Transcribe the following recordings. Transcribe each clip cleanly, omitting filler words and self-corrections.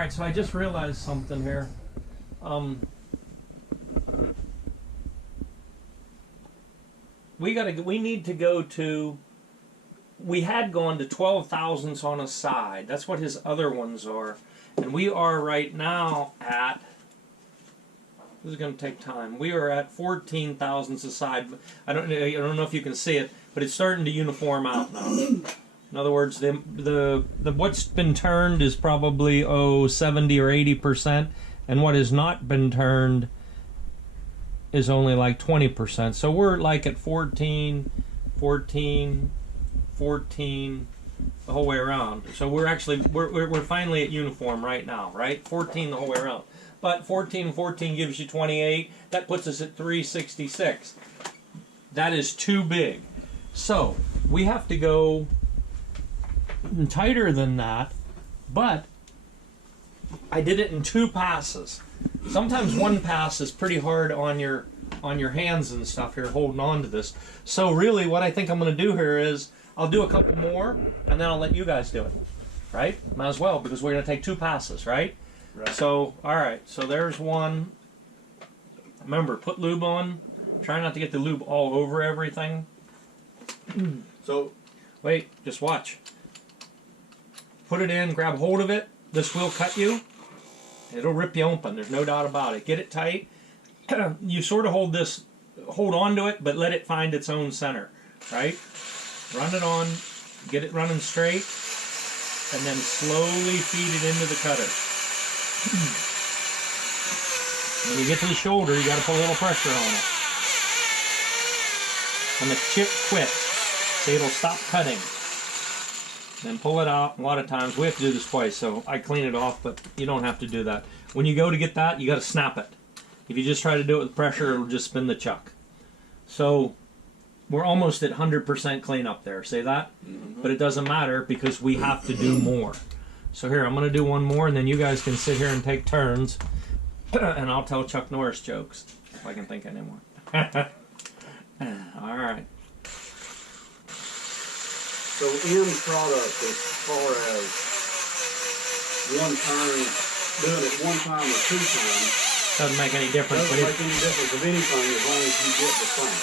right, so I just realized something here. We need to go to. We had gone to 12 thousandths on a side. That's what his other ones are, and we are right now at. This is going to take time. We are at 14 thousandths a side. I don't know if you can see it, but it's starting to uniform out now. In other words, the what's been turned is probably 70 or 80%, and what has not been turned is only like 20%. So we're like at 14, 14, 14 the whole way around. So we're actually we're finally at uniform right now, right? 14 the whole way around. But 14 and 14 gives you 28. That puts us at 366. That is too big. So we have to go tighter than that, but I did it in 2 passes. Sometimes 1 pass is pretty hard on your hands and stuff here, holding on to this. So really what I think I'm going to do here is I'll do a couple more and then I'll let you guys do it, right? Might as well, because we're going to take 2 passes, right? So alright, so there's one. Remember, put lube on. Try not to get the lube all over everything. So wait, just watch. Put it in, grab hold of it. This will cut you. It'll rip you open. There's no doubt about it. Get it tight. You sort of hold on to it, but let it find its own center. Right? Run it on. Get it running straight. And then slowly feed it into the cutter. When you get to the shoulder, you got to put a little pressure on it. When the chip quits, see, it'll stop cutting. Then pull it out. A lot of times, we have to do this twice, so I clean it off, but you don't have to do that. When you go to get that, you got to snap it. If you just try to do it with pressure, it'll just spin the chuck. So we're almost at 100% clean up there. See that? Mm-hmm. But it doesn't matter because we have to do more. So here, I'm going to do one more, and then you guys can sit here and take turns, and I'll tell Chuck Norris jokes, if I can think anymore. All right. So end product, as far as one turn, doing it 1 time or 2 times, doesn't make any difference. Doesn't make any difference of anything as long as you get the same.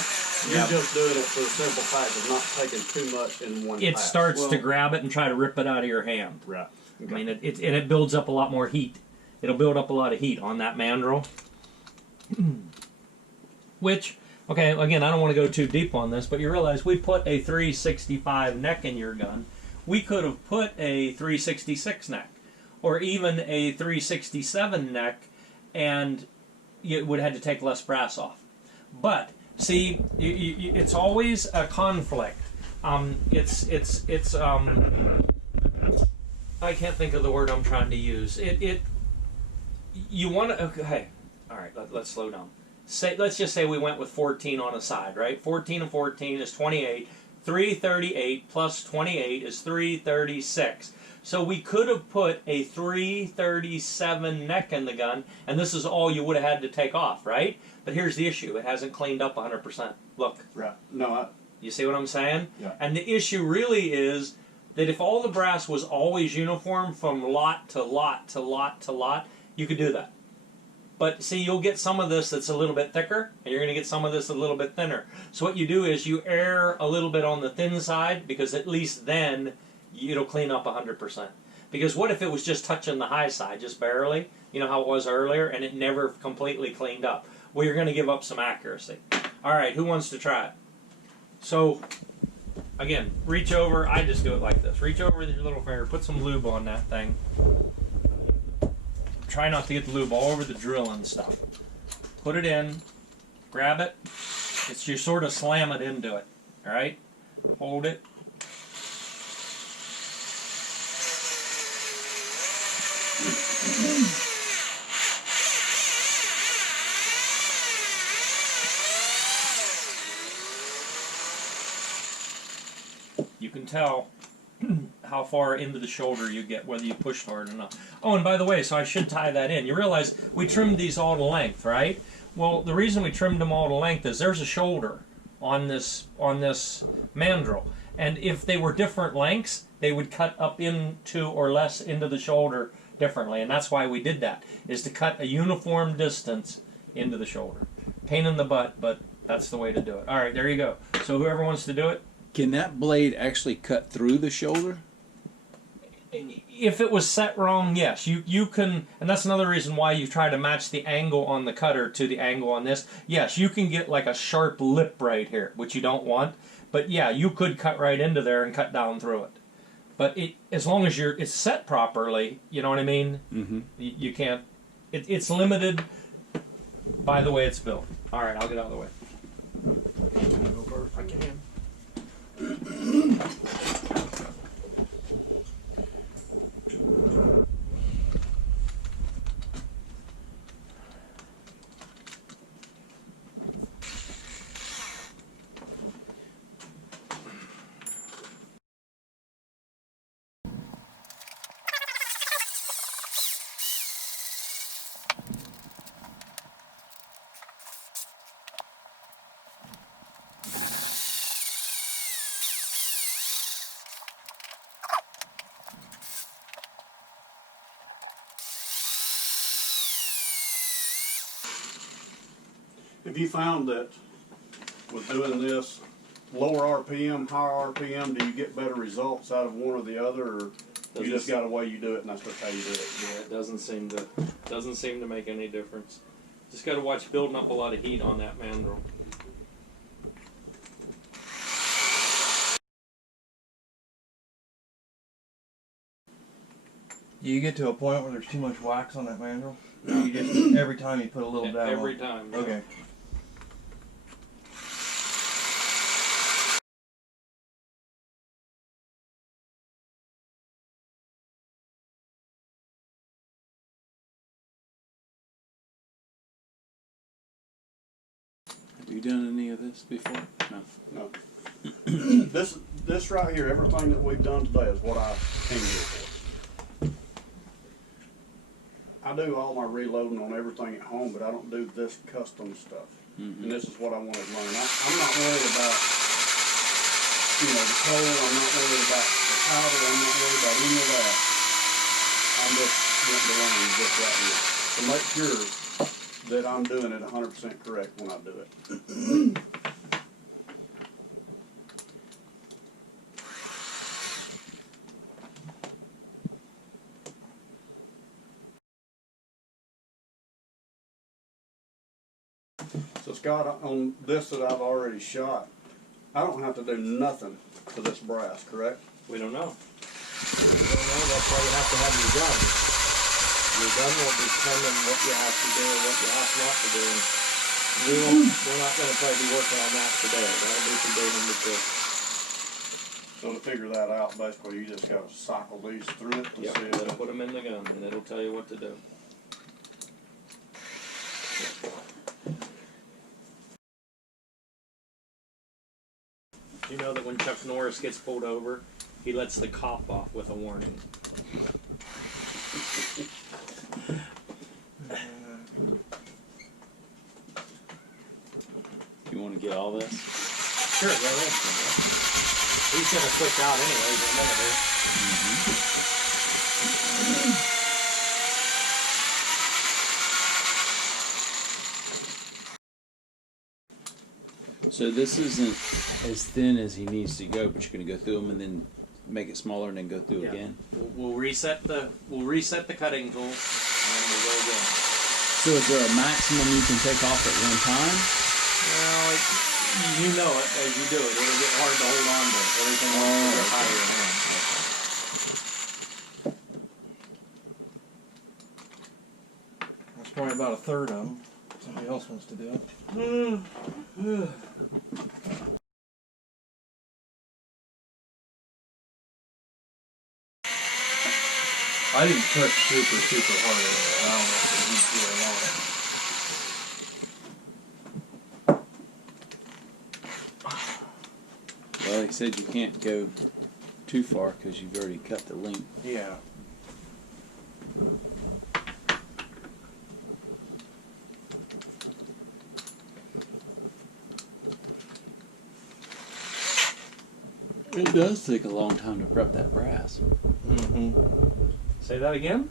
You're just doing it for the simple fact of not taking too much in one It pass. starts to grab it and try to rip it out of your hand. Right. Okay. I mean, it builds up a lot more heat. It'll build up a lot of heat on that mandrel. Which, okay, again, I don't want to go too deep on this, but you realize we put a 365 neck in your gun. We could have put a 366 neck, or even a 367 neck, and you would have had to take less brass off. But see, it's always a conflict. I can't think of the word I'm trying to use. You want to, okay, all right, let's slow down. Let's just say we went with 14 on a side, right? 14 and 14 is 28. 338 plus 28 is 336. So we could have put a 337 neck in the gun, and this is all you would have had to take off, right? But here's the issue. It hasn't cleaned up 100%. Look. Right. No, you see what I'm saying? Yeah. And the issue really is that if all the brass was always uniform from lot to lot to lot to lot, you could do that. But see, you'll get some of this that's a little bit thicker, and you're going to get some of this a little bit thinner. So what you do is you err a little bit on the thin side, because at least then it'll clean up 100%. Because what if it was just touching the high side, just barely, you know how it was earlier, and it never completely cleaned up? Well, you're going to give up some accuracy. All right, who wants to try it? So, again, reach over. I just do it like this. Reach over with your little finger, put some lube on that thing. Try not to get the lube all over the drill and stuff. Put it in, grab it. You sort of slam it into it, all right? Hold it. You can tell how far into the shoulder you get, whether you push hard or not. Oh, and by the way, so I should tie that in. You realize we trimmed these all to length, right? Well, the reason we trimmed them all to length is there's a shoulder on this mandrel. And if they were different lengths, they would cut up into or less into the shoulder differently, and that's why we did that, is to cut a uniform distance into the shoulder. Pain in the butt, but that's the way to do it. All right, there you go. So whoever wants to do it. Can that blade actually cut through the shoulder? If it was set wrong, yes, you can, and that's another reason why you try to match the angle on the cutter to the angle on this. Yes, you can get like a sharp lip right here, which you don't want, but yeah, you could cut right into there and cut down through it. But as long as it's set properly, you know what I mean? Mm-hmm. You can't, it's limited by the way it's built. All right, I'll get out of the way. I can. Have you found that with doing this, lower RPM, higher RPM, do you get better results out of one or the other, or you just got a way you do it and that's just how you do it? Yeah, it doesn't seem to make any difference. Just got to watch building up a lot of heat on that mandrel. Do you get to a point where there's too much wax on that mandrel? You just every time you put a little dab Every on? time. Yeah. Okay. Have you done any of this before? No. No. This right here, everything that we've done today is what I came here for. I do all my reloading on everything at home, but I don't do this custom stuff. Mm-hmm. And this is what I want to learn. I'm not worried about, the coal. I'm not worried about the powder. I'm not worried about any of that. I'm just wanting to learn just right here to make sure that I'm doing it 100% correct when I do it. So Scott, on this that I've already shot, I don't have to do nothing to this brass, correct? We don't know. We don't know. That's why you have to have your gun. Your gun will determine what you have to do and what you have not to do. We're not going to try to be working on that today. That'll be for day number 2. So to figure that out, basically, you just got to cycle these through it to Yep, see if it'll put them in the gun, and it'll tell you what to do. You know that when Chuck Norris gets pulled over, he lets the cop off with a warning. You want to get all this? Sure, go ahead. He's going to switch out anyways in a minute here. So this isn't as thin as he needs to go, but you're going to go through them and then make it smaller and then go through again. We'll reset the cutting tool and then we'll go again. So is there a maximum you can take off at one time? Well, you know it as you do it. It'll get hard to hold on to. Everything wants to get higher in hand. That's probably about a third of them. Somebody else wants to do it. I didn't push super hard in it. I don't know if the heat's really on it. Well, he said you can't go too far because you've already cut the length. Yeah. It does take a long time to prep that brass. Mm-hmm. Say that again?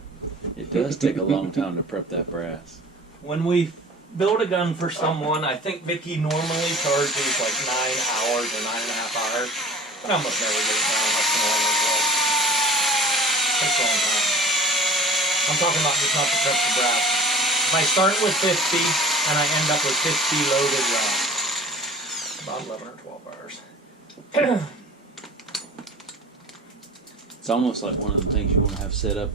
It does take a long time to prep that brass. When we build a gun for someone, I think Vicky normally charges like 9 hours or 9.5 hours, but I almost never get it down less than 11 or 12. Takes a long time. I'm talking about just not to prep the brass. If I start with 50 and I end up with 50 loaded rounds, about 11 or 12 hours. It's almost like one of the things you want to have set up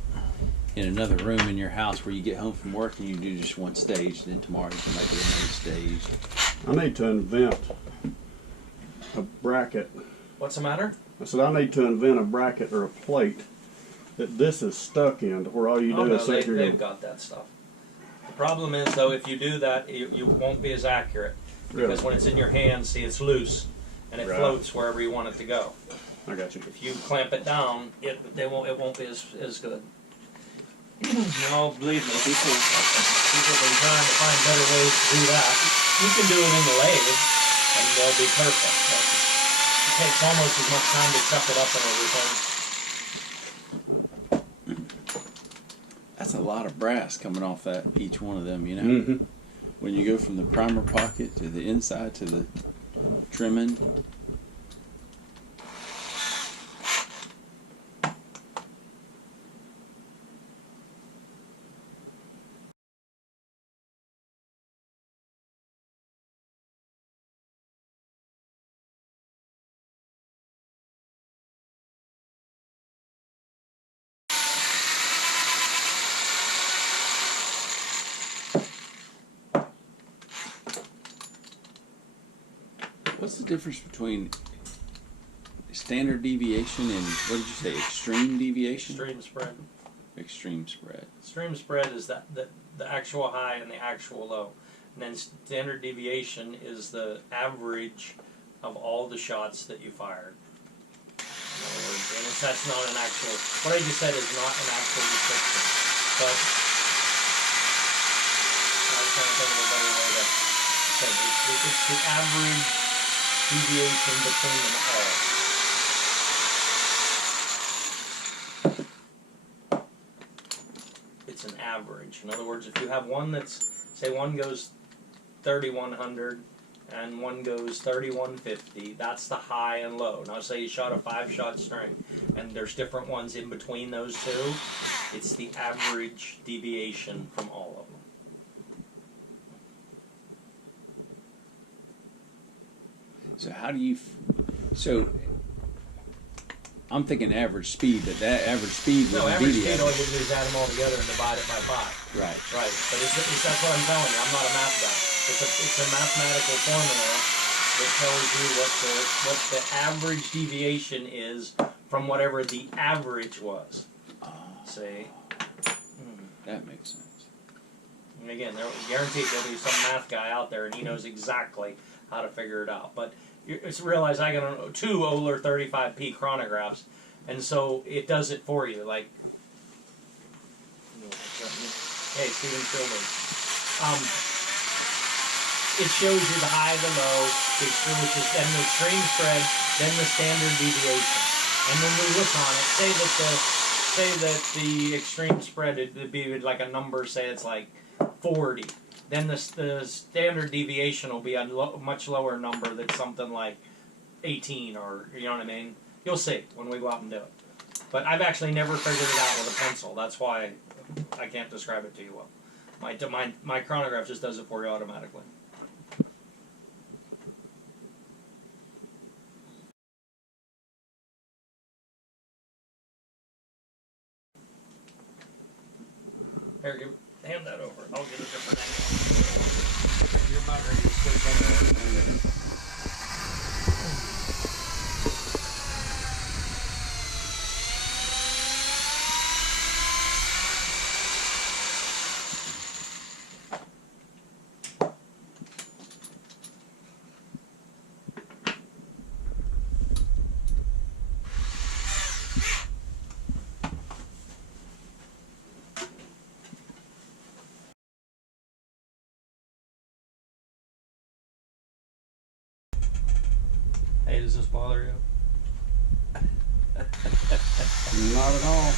in another room in your house where you get home from work and you do just one stage, then tomorrow you can make it another stage. I need to invent a bracket. What's the matter? I said I need to invent a bracket or a plate that this is stuck in, to where all you do no, is set your they've got that stuff. The problem is, though, if you do that, you won't be as accurate. Because Really? when it's in your hand, see, it's loose, and it Right. floats wherever you want it to go. I got you. If you clamp it down, it won't be as good. No, believe me, people have been trying to find better ways to do that. You can do it in the lathe, and they'll be perfect. But it takes almost as much time to chuck it up and everything. That's a lot of brass coming off that each one of them, you know. Mm-hmm. When you go from the primer pocket to the inside to the trimming. What's the difference between standard deviation and, what did you say, extreme deviation? Extreme spread. Extreme spread. Extreme spread is the actual high and the actual low. And then standard deviation is the average of all the shots that you fired. In other words, and that's not an actual, what I just said is not an actual description. But I was trying to think of a better way to say it. It's the average deviation between them all. It's an average. In other words, if you have one that's, say one goes 3100 and one goes 3150, that's the high and low. Now say you shot a 5-shot string and there's different ones in between those two, it's the average deviation from all of them. So how do you, so I'm thinking average speed, but that average speed No, wouldn't average be the speed, all you average. do is add them all together and divide it by 5. Right. Right, but that's what I'm telling you. I'm not a math guy. It's a mathematical formula that tells you what the average deviation is from whatever the average was. See? That makes sense. And again, guaranteed there'll be some math guy out there and he knows exactly how to figure it out. But it's realize I got 2 Oler 35P chronographs, and so it does it for you. Like, hey, Steven Spielberg. It shows you the high, the low, the extreme, which is then the extreme spread, then the standard deviation. And when we look on it, say that the extreme spread would be like a number. Say it's like 40. Then the standard deviation will be a much lower number that's something like 18, or you know what I mean. You'll see when we go out and do it. But I've actually never figured it out with a pencil. That's why I can't describe it to you well. My chronograph just does it for you automatically. Here, hand that over. I'll get a different angle. You're about ready to switch in there. Hey, does this bother you? Not at all.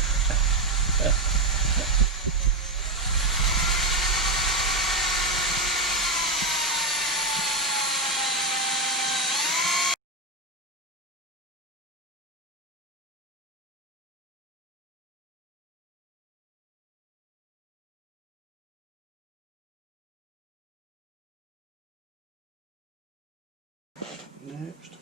Next.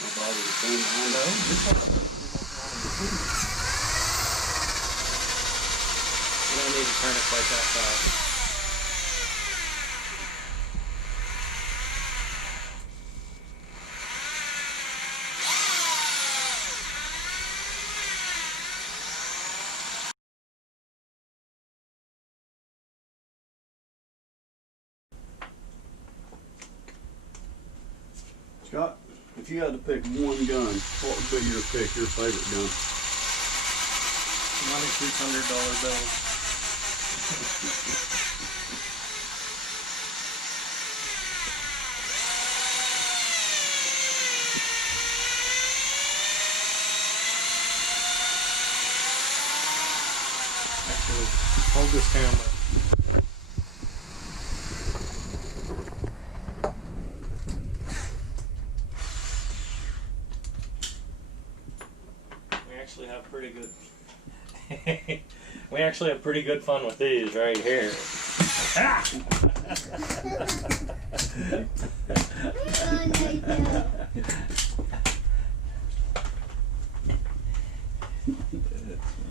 Nobody to stand behind us. You don't need to turn it quite that fast. Scott, if you had to pick one gun, what would be your pick, your favorite gun? Not a $600 bill. Actually, hold this camera. We actually have pretty good. We actually have pretty good fun with these right here. Ah!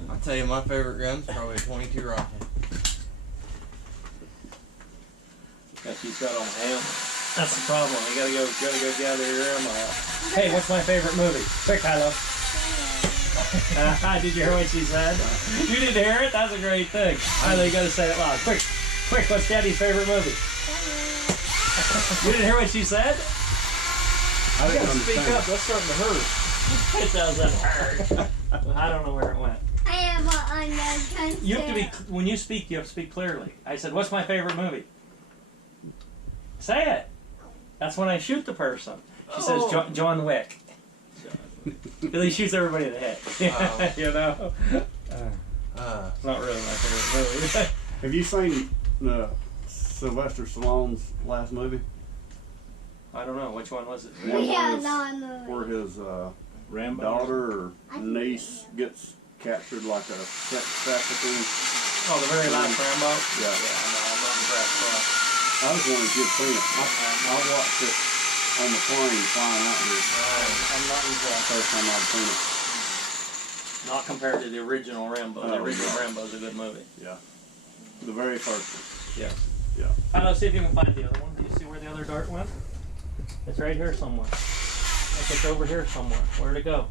I'll tell you, my favorite gun's probably a 22 rifle. Guess he's got on ammo. That's the problem. You gotta go gather your ammo out. Hey, what's my favorite movie? Quick, Kylo. Did you hear what she said? You didn't hear it? That's a great thing. Kylo, you gotta say it loud. Quick, what's Daddy's favorite movie? You didn't hear what she said? I You didn't gotta speak understand. up. That's starting to hurt. It doesn't hurt. I don't know where it went. I have on the gun. You have to be, when you speak, you have to speak clearly. I said, what's my favorite movie? Say it. That's when I shoot the person. She says, John Wick. He shoots everybody in the head. You know? It's not really my favorite movie. Have you seen Sylvester Stallone's last movie? I don't know. Which one was it? One Yeah, where no, where his Rambo. daughter or niece gets captured like a sex trafficking. Oh, the very last Rambo? Yeah. Yeah, no, I'm not impressed. I was wondering if you'd seen it. I watched it on the plane flying out here. I'm not impressed. First time I've seen it. Not compared to the original Rambo. The Oh, original yeah. Rambo's a good movie. Yeah. The very first one. Yes. Yeah. I don't see if you can find the other one. Do you see where the other dart went? It's right here somewhere. Like it's over here somewhere. Where'd it go?